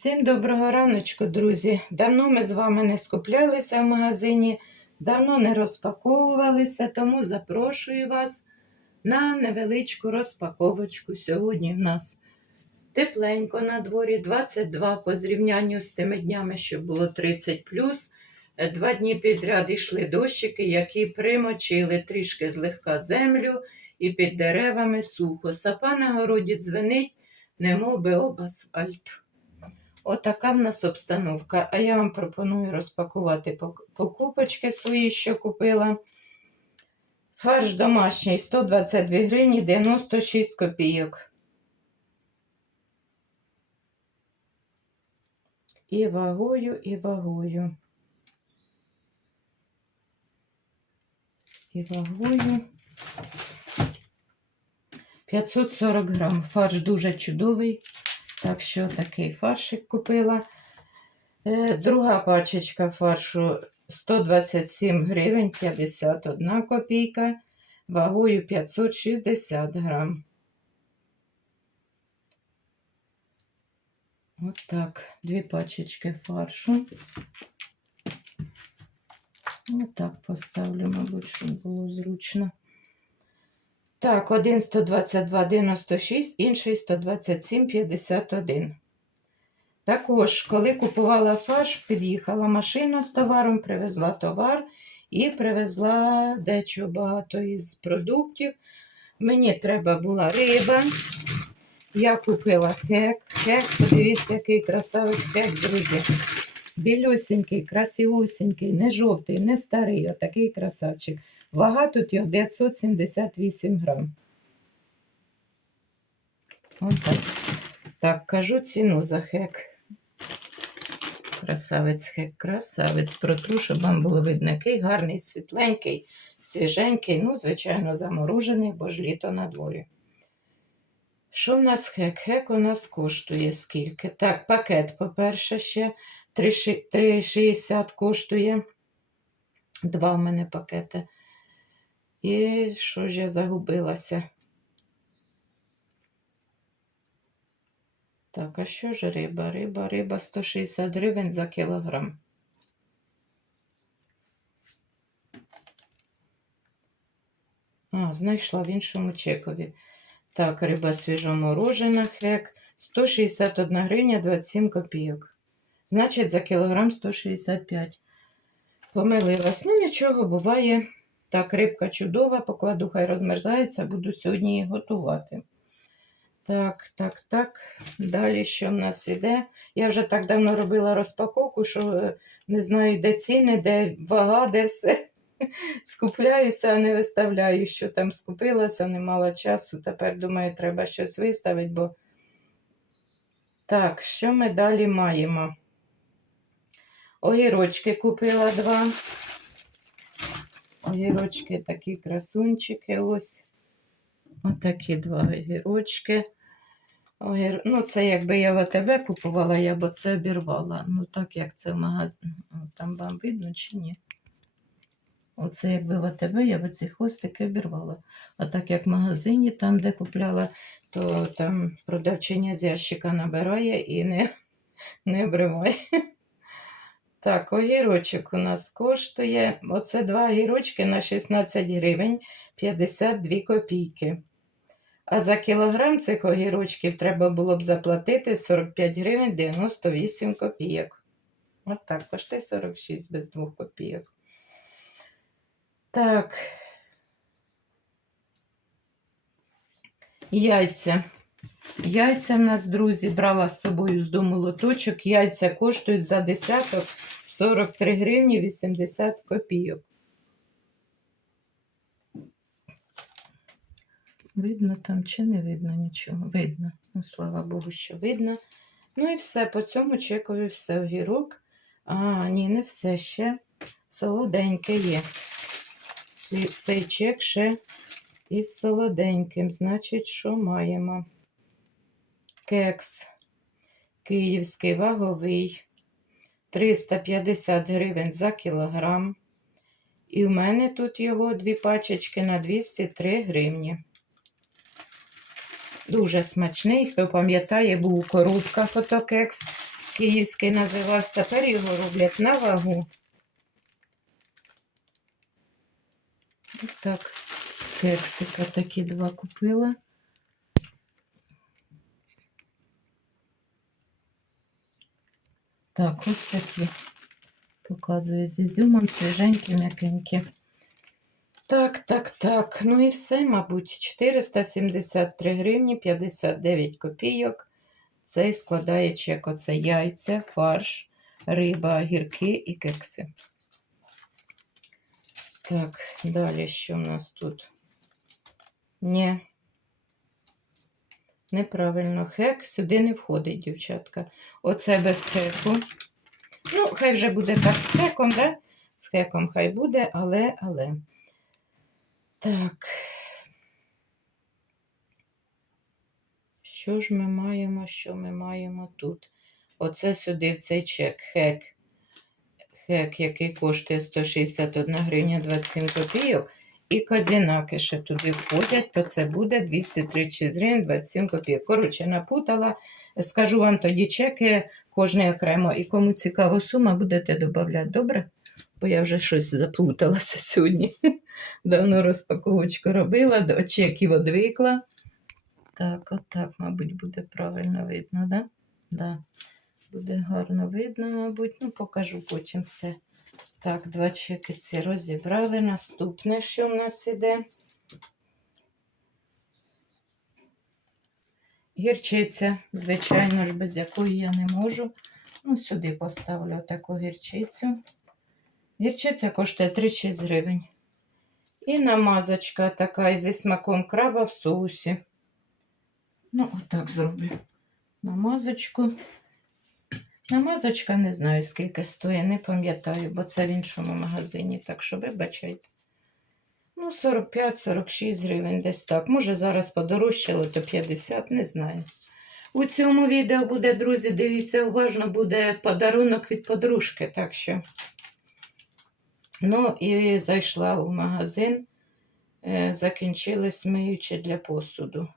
Всім доброго раночку, друзі. Давно ми з вами не скуплялися в магазині, давно не розпаковувалися, тому запрошую вас на невеличку розпаковочку. Сьогодні в нас тепленько на дворі, 22 по зрівнянню з тими днями, що було 30 Два дні підряд йшли дощики, які примочили трішки злегка землю і під деревами сухо. Сапа на городі дзвенить, немов би об асфальт. Отака в нас обстановка. А я вам пропоную розпакувати покупочки свої, що купила. Фарш домашній 122 гривні 96 копійок. І вагою, і вагою. І вагою. 540 грам. Фарш дуже чудовий. Так що такий фаршик купила. Е, Друга пачечка фаршу 127 гривень 51 копійка, вагою 560 грам. Отак, дві пачечки фаршу. Отак поставлю, мабуть, щоб було зручно. Так, один 122,96, інший 127,51. Також, коли купувала фарш, під'їхала машина з товаром, привезла товар і привезла дечого багато із продуктів. Мені треба була риба. Я купила хек. Хек, подивіться, який красавець хек, друзі. Білюсенький, красивусенький, не жовтий, не старий, отакий красавчик. Вага тут його 978 грам. Отак. Так, кажу ціну за хек. Красавець хек, красавець. Протру, щоб вам було видно, який гарний, світленький, свіженький. Ну, звичайно, заморожений, бо ж літо на дворі. Що в нас хек? Хек у нас коштує скільки? Так, пакет, по-перше, ще 3,60 коштує. Два в мене пакети. І що ж я загубилася? Так, а що ж риба? Риба, риба 160 гривень за кілограм. А, знайшла в іншому чекові. Так, риба свіжоморожена, хек 161 гривня 27 копійок. Значить, за кілограм 165. Помилилась. Ну, нічого, буває. Так, рибка чудова, покладу, хай розмерзається, буду сьогодні її готувати. Так, так, так. Далі що в нас іде? Я вже так давно робила розпаковку, що е, не знаю, де ціни, де вага, де все. Скупляюся, а не виставляю, що там скупилася, не мала часу. Тепер, думаю, треба щось виставити, бо. Так, що ми далі маємо? Огірочки купила два. Огірочки такі красунчики ось. Отакі два огірочки. Огір... Ну, це якби я в АТБ купувала, я б це обірвала. Ну, так як це в магазині. Там вам видно чи ні? Оце якби в АТБ я б ці хвостики обірвала. А так як в магазині, там, де купляла, то там продавчиня з ящика набирає і не, не обриває. Так, огірочок у нас коштує. Оце два огірочки на 16 гривень 52 копійки. А за кілограм цих огірочків треба було б заплатити 45 гривень 98 копійок. От так, коштує 46 без 2 копійок. Так. Яйця. Яйця в нас, друзі, брала з собою з дому лоточок. Яйця коштують за десяток 43 гривні 80 копійок. Видно там чи не видно нічого? Видно. Ну, слава Богу, що видно. Ну і все, по цьому чекові все огірок. А, ні, не все ще. Солоденьке є. Цей чек ще із солоденьким. Значить, що маємо? Кекс київський ваговий 350 гривень за кілограм. І в мене тут його дві пачечки на 203 гривні. Дуже смачний. Хто пам'ятає, був у коробках ото кекс київський називався, тепер його роблять на вагу. Ось Так, кексика такі два купила. Так, ось такі. Показую з ізюмом, свіженькі, м'якенькі. Так, так, так. Ну і все, мабуть, 473 гривні 59 копійок. Це і складає чек. Оце яйця, фарш, риба, гірки і кекси. Так, далі що у нас тут? Ні. Неправильно, хек сюди не входить, дівчатка. Оце без хеку. Ну, хай вже буде так з хеком, да? З хеком хай буде, але, але. Так. Що ж ми маємо, що ми маємо тут? Оце сюди в цей чек. Хек. Хек, який коштує 161 гривня 27 копійок. І козінаки ще туди входять, то це буде 236 гривень 27 копійок. Коротше, напутала. Скажу вам тоді чеки, кожний окремо. І кому цікава сума, будете додавати, добре? Бо я вже щось заплуталася сьогодні. Давно розпаковочку робила, до чеків одвикла. Так, отак, мабуть, буде правильно видно, да? Да. Буде гарно видно, мабуть. Ну, покажу потім все. Так, два чеки ці розібрали. Наступне, що в нас іде. Гірчиця, звичайно ж, без якої я не можу. Ну, сюди поставлю таку гірчицю. Гірчиця коштує 36 гривень. І намазочка така зі смаком краба в соусі. Ну, отак зроблю. Намазочку. Намазочка не знаю, скільки стоїть, не пам'ятаю, бо це в іншому магазині, так що вибачайте. Ну, 45-46 гривень десь так. Може, зараз подорожчало, то 50, не знаю. У цьому відео буде, друзі, дивіться, уважно буде подарунок від подружки. Так що. Ну, і зайшла у магазин, е, закінчилось миюче для посуду.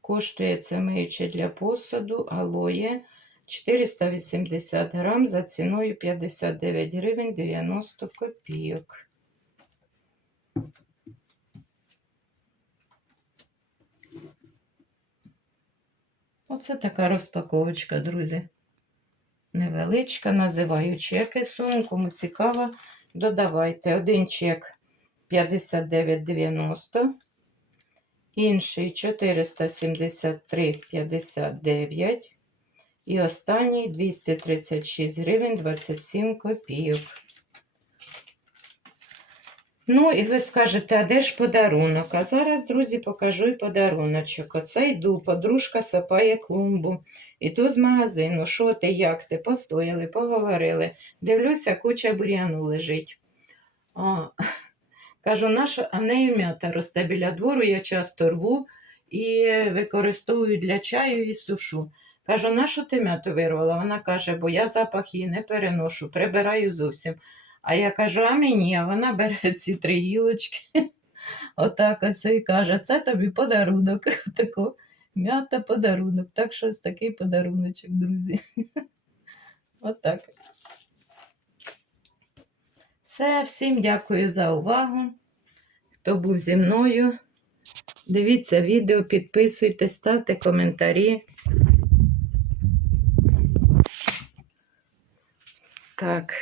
Коштує це миюче для посуду, алоє 480 грам за ціною 59 гривень 90 копійок. Оце така розпаковочка, друзі. Невеличка, називаю чеки суму. Кому цікаво, додавайте. Один чек 59,90, інший 473,59 і останній 236 гривень 27 копійок. Ну, і ви скажете, а де ж подарунок? А зараз, друзі, покажу і подаруночок. Оце йду, подружка сапає клумбу. І тут з магазину, що ти, як ти, постояли, поговорили. Дивлюся, куча бур'яну лежить. А, кажу, наша, а росте біля двору, я часто рву і використовую для чаю і сушу. Кажу, нашу ти м'яту вирвала? Вона каже, бо я запах її не переношу, прибираю зовсім. А я кажу, а мені, а вона бере ці три гілочки. Отак ось і каже, це тобі подарунок. Тако, м'ята подарунок. Так що ось такий подаруночок, друзі. Отак. Все, всім дякую за увагу. Хто був зі мною. Дивіться відео, підписуйтесь, ставте коментарі. Так.